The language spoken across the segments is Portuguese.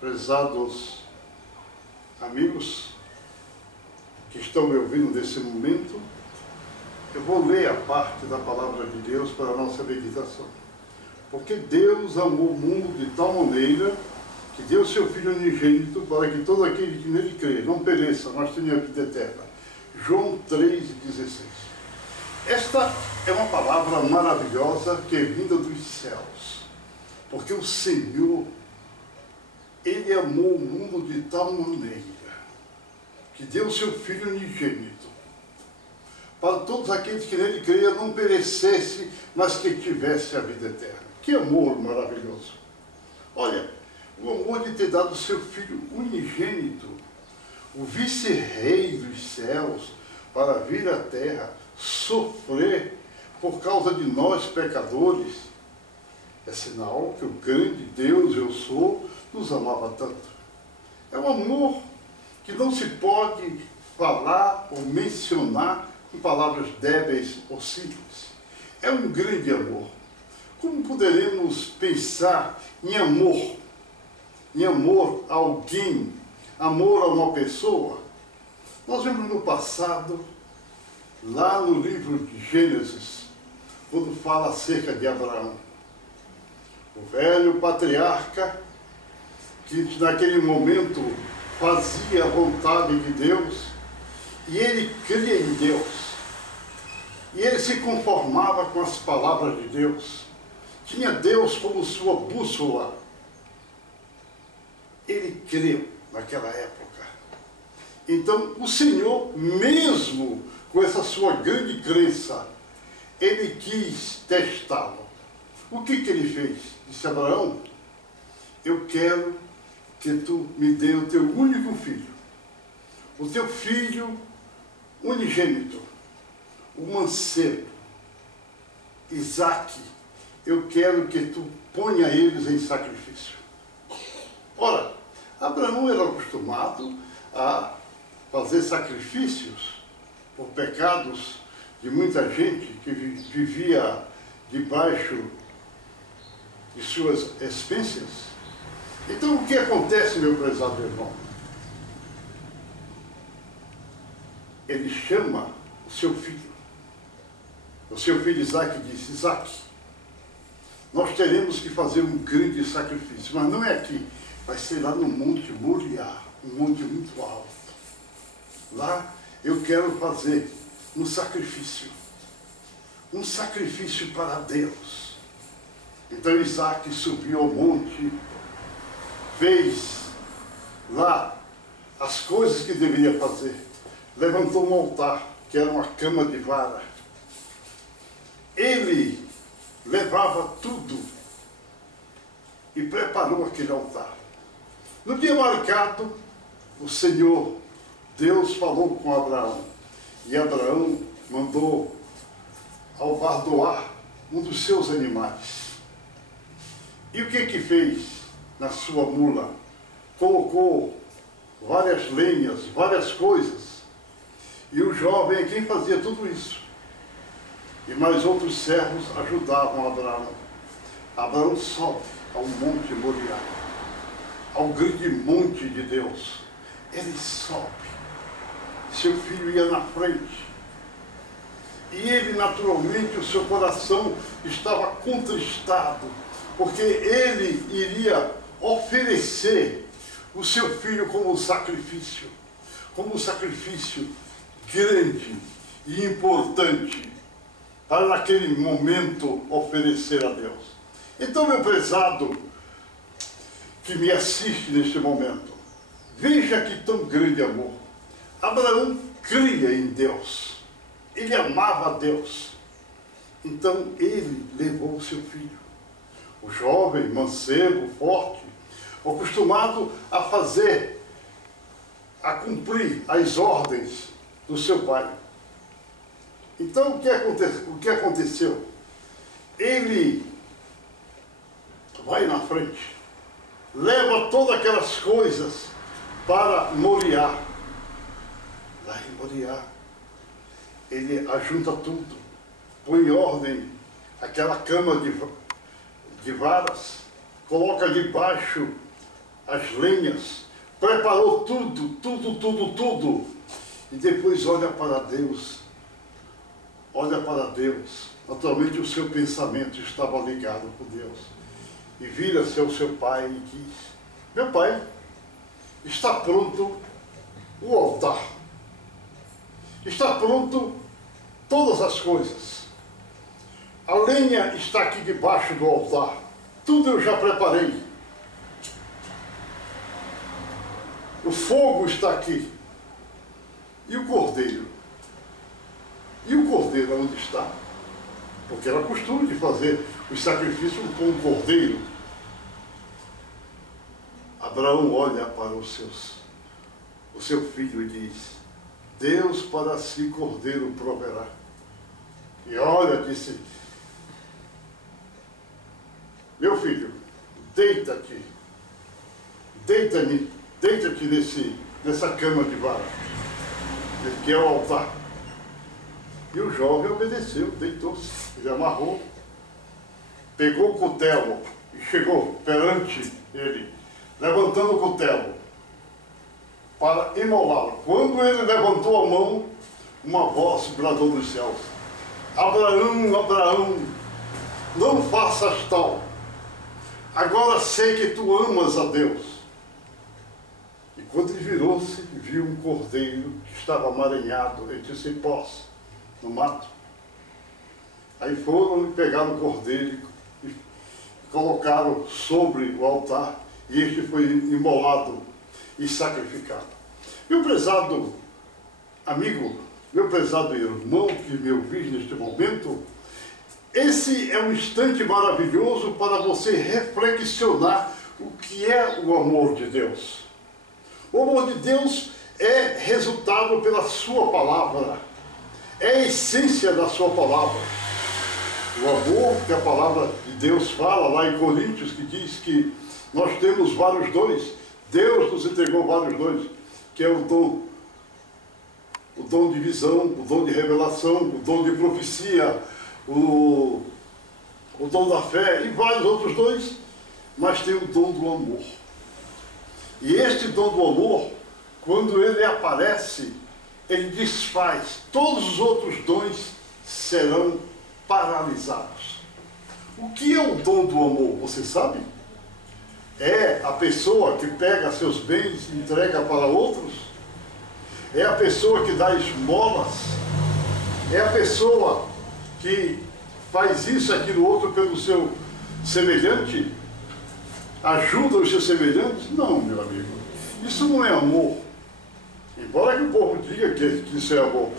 Prezados amigos que estão me ouvindo nesse momento, eu vou ler a parte da palavra de Deus para a nossa meditação. Porque Deus amou o mundo de tal maneira que deu seu Filho unigênito para que todo aquele que nele crê não pereça, mas tenha a vida eterna. João 3,16. Esta é uma palavra maravilhosa que é vinda dos céus, porque o Senhor, Ele amou o mundo de tal maneira que deu seu Filho unigênito para todos aqueles que nele creiam não perecesse, mas que tivesse a vida eterna. Que amor maravilhoso! Olha, o amor de ter dado seu Filho unigênito, o vice-rei dos céus, para vir à terra, sofrer por causa de nós pecadores, é sinal que o grande Deus eu sou nos amava tanto. É um amor que não se pode falar ou mencionar com palavras débeis ou simples. É um grande amor. Como poderemos pensar em amor? Em amor a alguém, amor a uma pessoa? Nós vemos no passado, lá no livro de Gênesis, quando fala acerca de Abraão. O velho patriarca, que naquele momento fazia a vontade de Deus, e ele cria em Deus, e ele se conformava com as palavras de Deus, tinha Deus como sua bússola. Ele creu naquela época. Então, o Senhor, mesmo com essa sua grande crença, ele quis testá-lo. O que ele fez? Disse: Abraão, eu quero que tu me dê o teu único filho, o teu filho unigênito, o mancebo, Isaque. Eu quero que tu ponha eles em sacrifício. Ora, Abraão era acostumado a fazer sacrifícios por pecados de muita gente que vivia debaixo de suas expensas. Então, o que acontece, meu prezado irmão? Ele chama o seu filho Isaque, e disse: Isaque, nós teremos que fazer um grande sacrifício, mas não é aqui, vai ser lá no Monte Moriá, um monte muito alto. Lá eu quero fazer um sacrifício para Deus. Então Isaque subiu ao monte, fez lá as coisas que deveria fazer, levantou um altar, que era uma cama de vara. Ele levava tudo e preparou aquele altar. No dia marcado, o Senhor, Deus, falou com Abraão, e Abraão mandou albardoar um dos seus animais. E o que fez na sua mula? Colocou várias lenhas, várias coisas, e o jovem é quem fazia tudo isso. E mais outros servos ajudavam Abraão. Abraão sobe ao Monte Moriá, ao grande monte de Deus. Ele sobe. Seu filho ia na frente. E ele, naturalmente, o seu coração estava contristado, porque ele iria oferecer o seu filho como um sacrifício grande e importante, para naquele momento oferecer a Deus. Então, meu prezado que me assiste neste momento, veja que tão grande amor. Abraão cria em Deus, ele amava a Deus, então ele levou o seu filho, o jovem, mancebo, forte, acostumado a cumprir as ordens do seu pai. Então, o que aconteceu? Ele vai na frente, leva todas aquelas coisas para Moriá. Lá em Moriá, ele ajunta tudo, põe em ordem aquela cama de varas, coloca debaixo as lenhas, preparou tudo, tudo. E depois olha para Deus. Olha para Deus. Naturalmente o seu pensamento estava ligado com Deus. E vira-se ao seu pai e diz: meu pai, está pronto o altar. Está pronto todas as coisas. A lenha está aqui debaixo do altar. Tudo eu já preparei. O fogo está aqui. E o cordeiro? E o cordeiro onde está? Porque era costume de fazer os sacrifícios com o cordeiro. Abraão olha para o seu filho e diz: Deus para si cordeiro proverá. E olha, disse: meu filho, deita aqui. Deita-te nessa cama de vara, que é o altar. E o jovem obedeceu, deitou-se, ele amarrou, pegou o cutelo e chegou perante ele, levantando o cutelo para imolá-lo. Quando ele levantou a mão, uma voz bradou dos céus: Abraão, Abraão, não faças tal. Agora sei que tu amas a Deus. E quando ele virou-se, viu um cordeiro que estava amaranhado entre cipós, no mato. Aí foram e pegaram o cordeiro e colocaram sobre o altar, e este foi imolado e sacrificado. Meu prezado amigo, meu prezado irmão que me ouvis neste momento, esse é um instante maravilhoso para você reflexionar o que é o amor de Deus. O amor de Deus é resultado pela sua palavra, é a essência da sua palavra. O amor que a palavra de Deus fala lá em Coríntios, que diz que nós temos vários dons, Deus nos entregou vários dons, que é o dom de visão, o dom de revelação, o dom de profecia, o dom da fé e vários outros dons, mas tem o dom do amor. E este dom do amor, quando ele aparece, ele desfaz. Todos os outros dons serão paralisados. O que é o dom do amor? Você sabe? É a pessoa que pega seus bens e entrega para outros? É a pessoa que dá esmolas? É a pessoa que faz isso, aquilo, outro pelo seu semelhante? Ajuda os seus semelhantes? Não, meu amigo. Isso não é amor. Embora que o povo diga que isso é amor,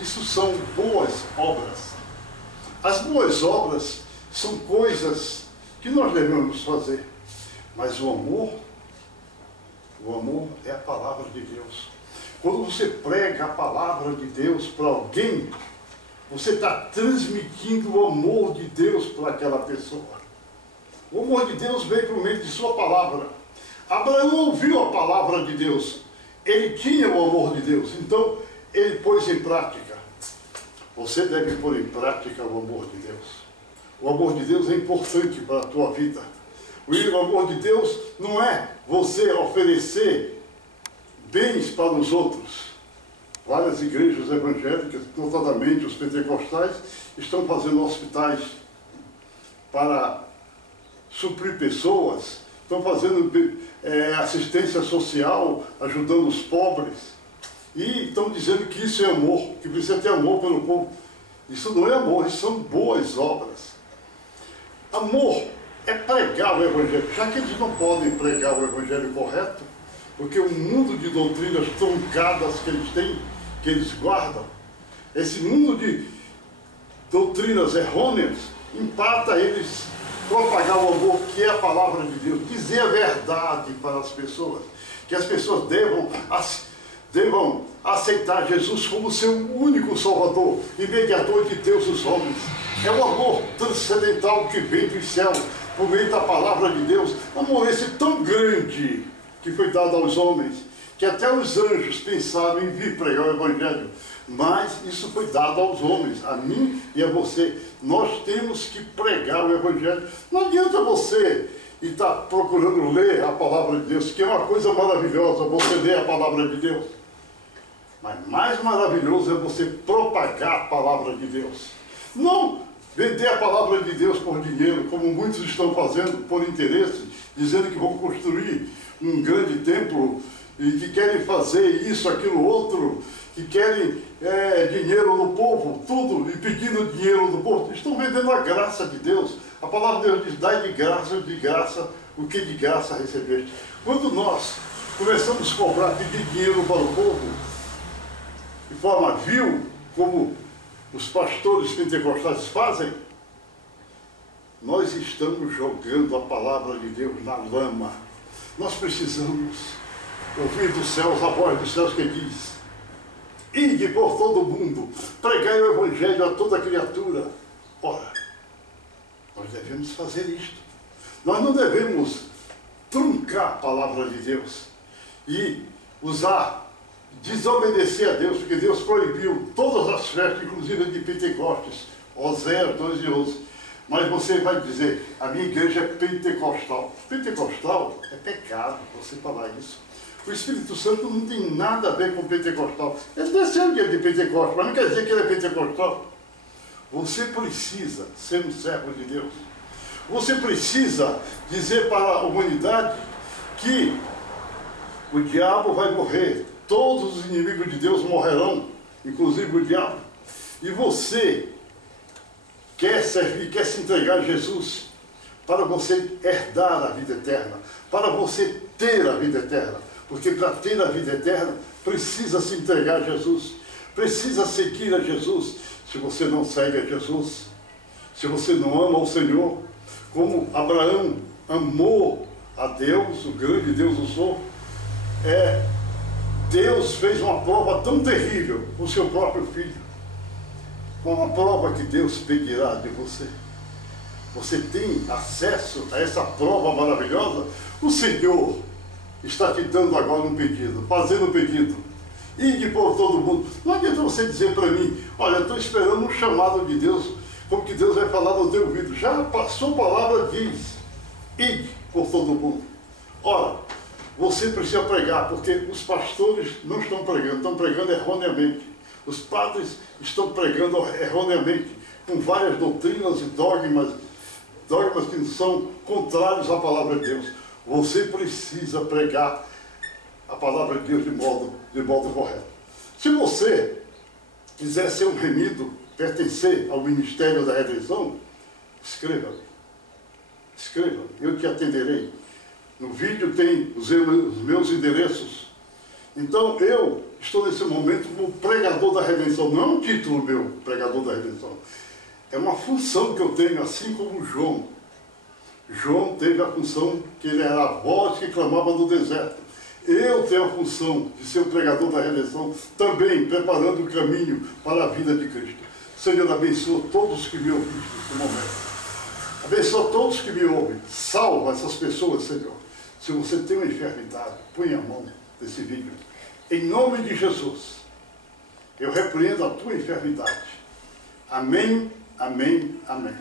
isso são boas obras. As boas obras são coisas que nós devemos fazer. Mas o amor é a palavra de Deus. Quando você prega a palavra de Deus para alguém, você está transmitindo o amor de Deus para aquela pessoa. O amor de Deus veio por meio de sua palavra. Abraão ouviu a palavra de Deus. Ele tinha o amor de Deus. Então, ele pôs em prática. Você deve pôr em prática o amor de Deus. O amor de Deus é importante para a tua vida. O amor de Deus não é você oferecer bens para os outros. Várias igrejas evangélicas, notadamente os pentecostais, estão fazendo hospitais para suprir pessoas, estão fazendo assistência social, ajudando os pobres, e estão dizendo que isso é amor, que precisa ter amor pelo povo. Isso não é amor, isso são boas obras. Amor é pregar o Evangelho, já que eles não podem pregar o Evangelho correto, porque o mundo de doutrinas truncadas que eles têm, que eles guardam, esse mundo de doutrinas errôneas, empata eles propagar o amor, que é a palavra de Deus, dizer a verdade para as pessoas, que as pessoas devam aceitar Jesus como seu único Salvador e mediador de Deus os homens. É o amor transcendental que vem dos céus, por meio da palavra de Deus. Amor esse tão grande que foi dado aos homens, que até os anjos pensaram em vir pregar o Evangelho. Mas isso foi dado aos homens, a mim e a você. Nós temos que pregar o Evangelho. Não adianta você e está procurando ler a palavra de Deus, que é uma coisa maravilhosa, você ler a palavra de Deus. Mas mais maravilhoso é você propagar a palavra de Deus. Não vender a palavra de Deus por dinheiro, como muitos estão fazendo por interesse, dizendo que vão construir um grande templo e que querem fazer isso, aquilo, outro, que querem dinheiro do povo, tudo, e pedindo dinheiro do povo. Estão vendendo a graça de Deus. A palavra de Deus diz, dai de graça, o que de graça recebeste. Quando nós começamos a cobrar, pedir dinheiro para o povo, de forma vil, como os pastores pentecostais fazem, nós estamos jogando a palavra de Deus na lama. Nós precisamos ouvir dos céus a voz dos céus que diz, ide por todo o mundo, pregai o Evangelho a toda criatura. Ora, nós devemos fazer isto. Nós não devemos truncar a palavra de Deus e desobedecer a Deus, porque Deus proibiu todas as festas, inclusive de Pentecostes, Oséias 2:11. Mas você vai dizer, a minha igreja é pentecostal. Pentecostal é pecado você falar isso. O Espírito Santo não tem nada a ver com pentecostal. Ele desceu o dia de Pentecostes, mas não quer dizer que ele é pentecostal. Você precisa ser um servo de Deus. Você precisa dizer para a humanidade que o diabo vai morrer. Todos os inimigos de Deus morrerão, inclusive o diabo. E você quer servir, quer se entregar a Jesus para você herdar a vida eterna, para você ter a vida eterna. Porque para ter a vida eterna, precisa se entregar a Jesus, precisa seguir a Jesus. Se você não segue a Jesus, se você não ama o Senhor, como Abraão amou a Deus, o grande Deus o Senhor, Deus fez uma prova tão terrível com o seu próprio filho. Qual a prova que Deus pedirá de você? Você tem acesso a essa prova maravilhosa? O Senhor está te dando agora um pedido, fazendo um pedido. Ide por todo mundo. Não adianta você dizer para mim, olha, eu estou esperando um chamado de Deus, como que Deus vai falar no teu ouvido. Já passou a palavra, diz, ide por todo mundo. Ora, você precisa pregar, porque os pastores não estão pregando erroneamente. Os padres estão pregando erroneamente, com várias doutrinas e dogmas que são contrários à palavra de Deus. Você precisa pregar a palavra de Deus de modo correto. Se você quiser ser um remido, pertencer ao ministério da redenção, escreva-me. Escreva-me, eu te atenderei. No vídeo tem os meus endereços. Então eu estou nesse momento como pregador da redenção. Não é um título meu, pregador da redenção. É uma função que eu tenho, assim como João. João teve a função que ele era a voz que clamava no deserto. Eu tenho a função de ser o pregador da redenção, também preparando o caminho para a vida de Cristo. Senhor, abençoa todos que me ouvem neste momento. Abençoa todos que me ouvem. Salva essas pessoas, Senhor. Se você tem uma enfermidade, põe a mão nesse vídeo. Em nome de Jesus, eu repreendo a tua enfermidade. Amém, amém, amém.